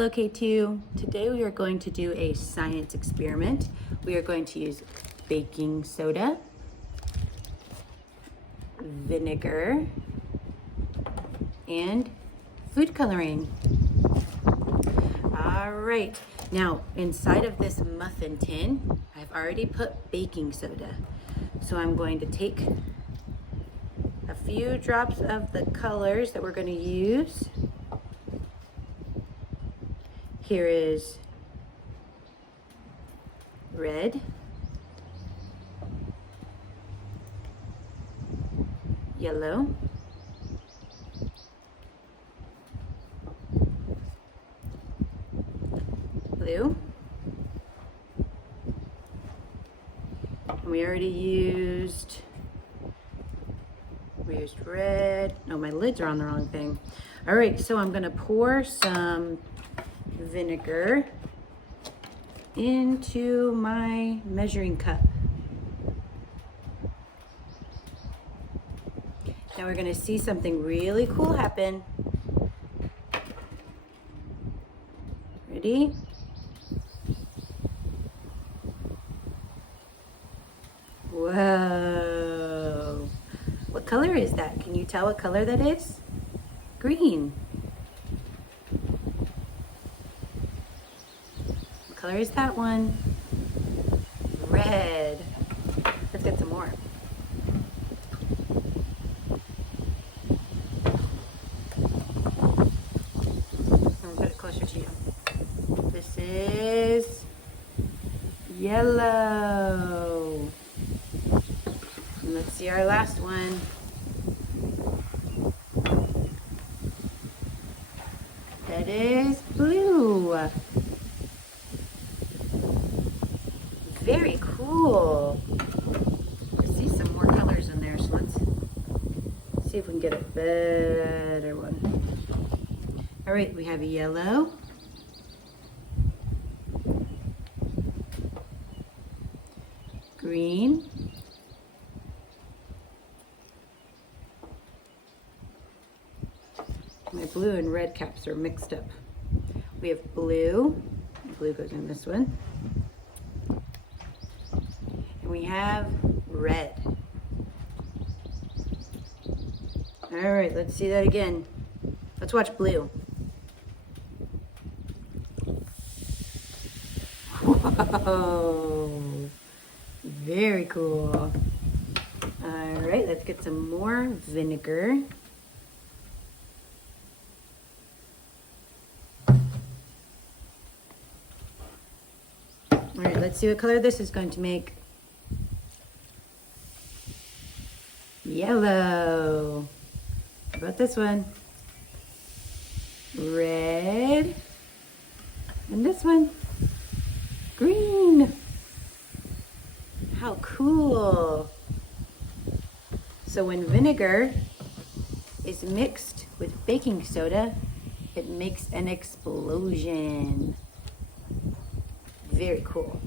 Hello K2, today we are going to do a science experiment. We are going to use baking soda, vinegar, and food coloring. All right, now inside of this muffin tin, I've already put baking soda. So I'm going to take a few drops of the colors that we're going to use. Here is red, yellow, blue, and we used red. No, my lids are on the wrong thing. All right, so I'm gonna pour some vinegar into my measuring cup. Now we're gonna see something really cool happen. Ready? Whoa. What color is that? Can you tell what color that is? Green. What color is that one? Red. Let's get some more. I'll put it closer to you. This is yellow. And let's see our last one. That is blue. Very cool. I see some more colors in there, so let's see if we can get a better one. All right, we have yellow, green, my blue and red caps are mixed up. We have blue. Blue goes in this one. And we have red. All right, let's see that again. Let's watch blue. Whoa, very cool. All right, let's get some more vinegar. All right, let's see what color this is going to make. Yellow. How about this one? Red. And this one? Green. How cool. So when vinegar is mixed with baking soda, it makes an explosion. Very cool.